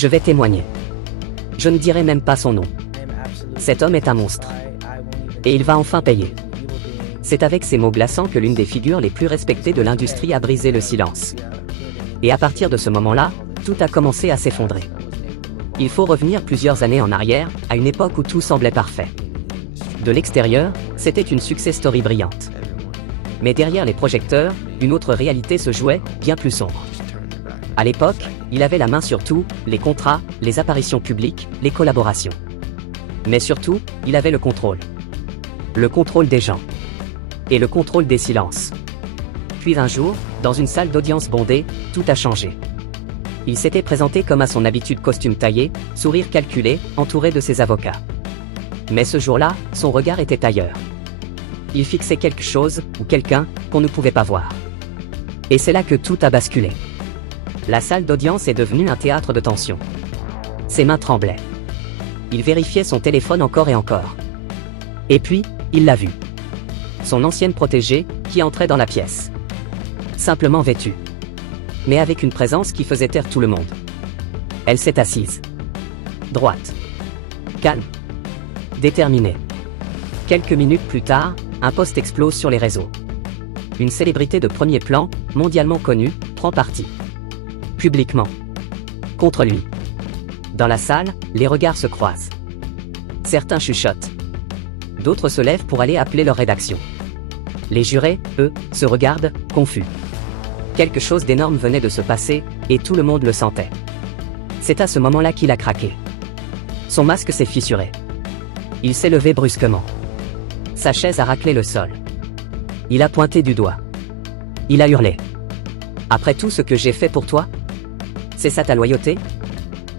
Je vais témoigner. Je ne dirai même pas son nom. Cet homme est un monstre. Et il va enfin payer. C'est avec ces mots glaçants que l'une des figures les plus respectées de l'industrie a brisé le silence. Et à partir de ce moment-là, tout a commencé à s'effondrer. Il faut revenir plusieurs années en arrière, à une époque où tout semblait parfait. De l'extérieur, c'était une success story brillante. Mais derrière les projecteurs, une autre réalité se jouait, bien plus sombre. À l'époque, il avait la main sur tout, les contrats, les apparitions publiques, les collaborations. Mais surtout, il avait le contrôle. Le contrôle des gens. Et le contrôle des silences. Puis un jour, dans une salle d'audience bondée, tout a changé. Il s'était présenté comme à son habitude, costume taillé, sourire calculé, entouré de ses avocats. Mais ce jour-là, son regard était ailleurs. Il fixait quelque chose, ou quelqu'un, qu'on ne pouvait pas voir. Et c'est là que tout a basculé. La salle d'audience est devenue un théâtre de tension. Ses mains tremblaient. Il vérifiait son téléphone encore et encore. Et puis, il l'a vu. Son ancienne protégée, qui entrait dans la pièce. Simplement vêtue. Mais avec une présence qui faisait taire tout le monde. Elle s'est assise. Droite. Calme. Déterminée. Quelques minutes plus tard, un post explose sur les réseaux. Une célébrité de premier plan, mondialement connue, prend parti. Publiquement. Contre lui. Dans la salle, les regards se croisent. Certains chuchotent. D'autres se lèvent pour aller appeler leur rédaction. Les jurés, eux, se regardent, confus. Quelque chose d'énorme venait de se passer, et tout le monde le sentait. C'est à ce moment-là qu'il a craqué. Son masque s'est fissuré. Il s'est levé brusquement. Sa chaise a raclé le sol. Il a pointé du doigt. Il a hurlé. Après tout ce que j'ai fait pour toi? C'est ça ta loyauté?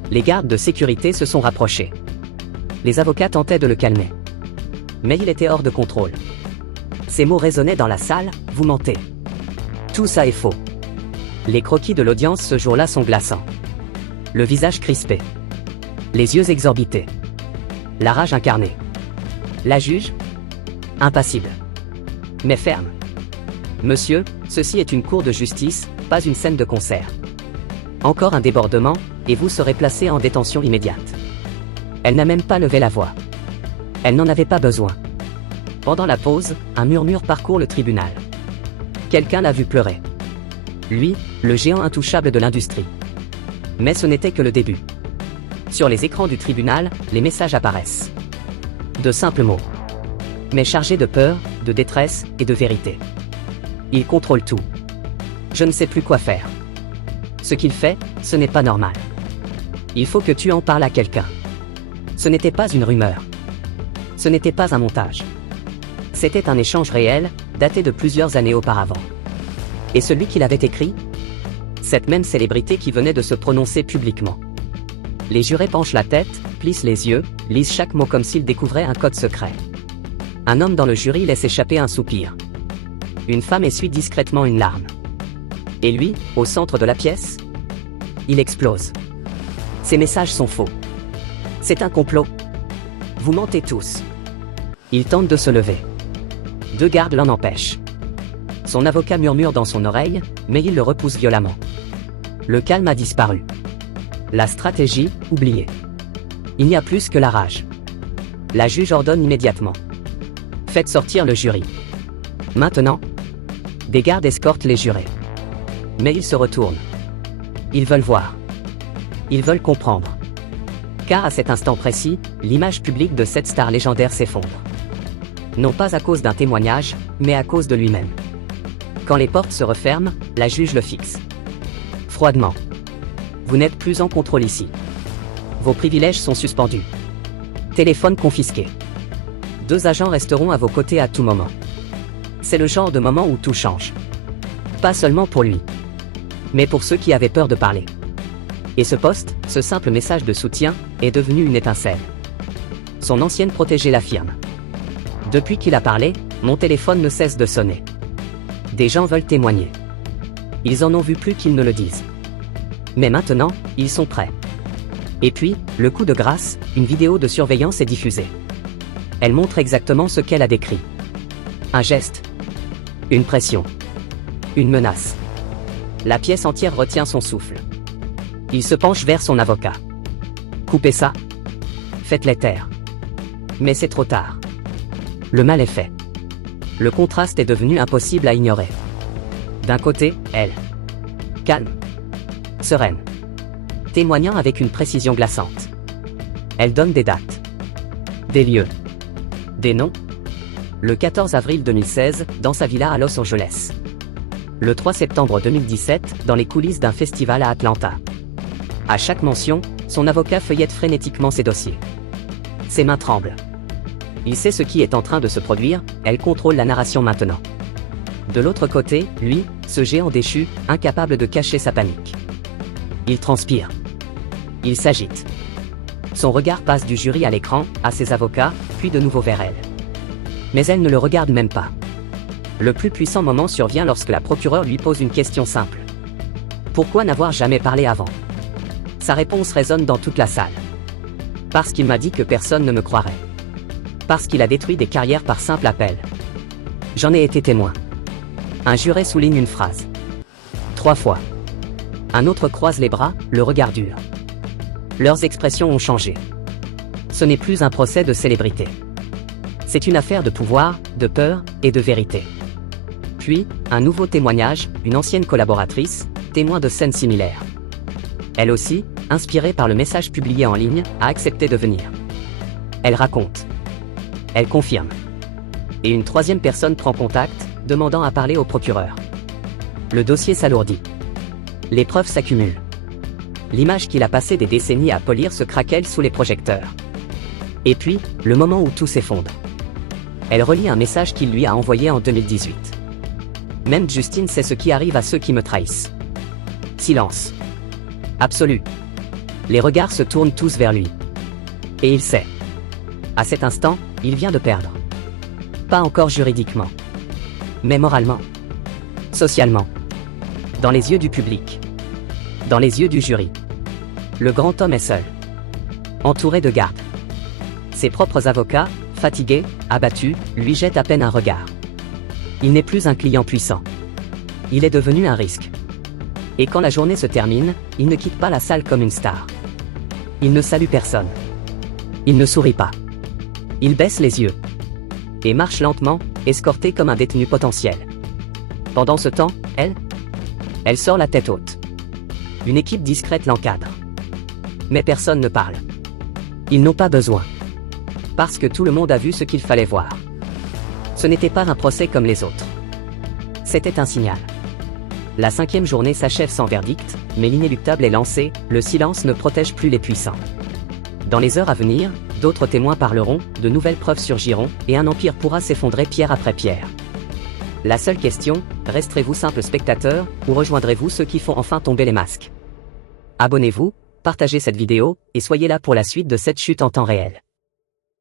Les gardes de sécurité se sont rapprochés. Les avocats tentaient de le calmer. Mais il était hors de contrôle. Ces mots résonnaient dans la salle, vous mentez. Tout ça est faux. Les croquis de l'audience ce jour-là sont glaçants. Le visage crispé. Les yeux exorbités. La rage incarnée. La juge? Impassible. Mais ferme. Monsieur, ceci est une cour de justice, pas une scène de concert. Encore un débordement, et vous serez placé en détention immédiate. Elle n'a même pas levé la voix. Elle n'en avait pas besoin. Pendant la pause, un murmure parcourt le tribunal. Quelqu'un l'a vu pleurer. Lui, le géant intouchable de l'industrie. Mais ce n'était que le début. Sur les écrans du tribunal, les messages apparaissent. De simples mots. Mais chargés de peur, de détresse et de vérité. Il contrôle tout. Je ne sais plus quoi faire. Ce qu'il fait, ce n'est pas normal. Il faut que tu en parles à quelqu'un. Ce n'était pas une rumeur. Ce n'était pas un montage. C'était un échange réel, daté de plusieurs années auparavant. Et celui qui l'avait écrit? Cette même célébrité qui venait de se prononcer publiquement. Les jurés penchent la tête, plissent les yeux, lisent chaque mot comme s'ils découvraient un code secret. Un homme dans le jury laisse échapper un soupir. Une femme essuie discrètement une larme. Et lui, au centre de la pièce? Il explose. Ces messages sont faux. C'est un complot. Vous mentez tous. Il tente de se lever. Deux gardes l'en empêchent. Son avocat murmure dans son oreille, mais il le repousse violemment. Le calme a disparu. La stratégie, oubliée. Il n'y a plus que la rage. La juge ordonne immédiatement. Faites sortir le jury. Maintenant. Des gardes escortent les jurés. Mais ils se retournent. Ils veulent voir. Ils veulent comprendre. Car à cet instant précis, l'image publique de cette star légendaire s'effondre. Non pas à cause d'un témoignage, mais à cause de lui-même. Quand les portes se referment, la juge le fixe. Froidement. Vous n'êtes plus en contrôle ici. Vos privilèges sont suspendus. Téléphone confisqué. 2 agents resteront à vos côtés à tout moment. C'est le genre de moment où tout change. Pas seulement pour lui. Mais pour ceux qui avaient peur de parler. Et ce poste, ce simple message de soutien, est devenu une étincelle. Son ancienne protégée l'affirme. Depuis qu'il a parlé, mon téléphone ne cesse de sonner. Des gens veulent témoigner. Ils en ont vu plus qu'ils ne le disent. Mais maintenant, ils sont prêts. Et puis, le coup de grâce, une vidéo de surveillance est diffusée. Elle montre exactement ce qu'elle a décrit. Un geste. Une pression. Une menace. La pièce entière retient son souffle. Il se penche vers son avocat. Coupez ça. Faites-les taire. Mais c'est trop tard. Le mal est fait. Le contraste est devenu impossible à ignorer. D'un côté, elle. Calme. Sereine. Témoignant avec une précision glaçante. Elle donne des dates. Des lieux. Des noms. Le 14 avril 2016, dans sa villa à Los Angeles. Le 3 septembre 2017, dans les coulisses d'un festival à Atlanta. À chaque mention, son avocat feuillette frénétiquement ses dossiers. Ses mains tremblent. Il sait ce qui est en train de se produire, elle contrôle la narration maintenant. De l'autre côté, lui, ce géant déchu, incapable de cacher sa panique. Il transpire. Il s'agite. Son regard passe du jury à l'écran, à ses avocats, puis de nouveau vers elle. Mais elle ne le regarde même pas. Le plus puissant moment survient lorsque la procureure lui pose une question simple. Pourquoi n'avoir jamais parlé avant? Sa réponse résonne dans toute la salle. Parce qu'il m'a dit que personne ne me croirait. Parce qu'il a détruit des carrières par simple appel. J'en ai été témoin. Un juré souligne une phrase. 3 fois. Un autre croise les bras, le regard dur. Leurs expressions ont changé. Ce n'est plus un procès de célébrité. C'est une affaire de pouvoir, de peur et de vérité. Puis, un nouveau témoignage, une ancienne collaboratrice, témoin de scènes similaires. Elle aussi, inspirée par le message publié en ligne, a accepté de venir. Elle raconte. Elle confirme. Et une troisième personne prend contact, demandant à parler au procureur. Le dossier s'alourdit. Les preuves s'accumulent. L'image qu'il a passé des décennies à polir se craquelle sous les projecteurs. Et puis, le moment où tout s'effondre. Elle relit un message qu'il lui a envoyé en 2018. Même Justine sait ce qui arrive à ceux qui me trahissent. Silence. Absolu. Les regards se tournent tous vers lui. Et il sait. À cet instant, il vient de perdre. Pas encore juridiquement. Mais moralement. Socialement. Dans les yeux du public. Dans les yeux du jury. Le grand homme est seul. Entouré de gardes. Ses propres avocats, fatigués, abattus, lui jettent à peine un regard. Il n'est plus un client puissant. Il est devenu un risque. Et quand la journée se termine, il ne quitte pas la salle comme une star. Il ne salue personne. Il ne sourit pas. Il baisse les yeux. Et marche lentement, escorté comme un détenu potentiel. Pendant ce temps, elle sort la tête haute. Une équipe discrète l'encadre. Mais personne ne parle. Ils n'ont pas besoin. Parce que tout le monde a vu ce qu'il fallait voir. Ce n'était pas un procès comme les autres. C'était un signal. La 5e journée s'achève sans verdict, mais l'inéluctable est lancé, le silence ne protège plus les puissants. Dans les heures à venir, d'autres témoins parleront, de nouvelles preuves surgiront, et un empire pourra s'effondrer pierre après pierre. La seule question, resterez-vous simple spectateur, ou rejoindrez-vous ceux qui font enfin tomber les masques? Abonnez-vous, partagez cette vidéo, et soyez là pour la suite de cette chute en temps réel.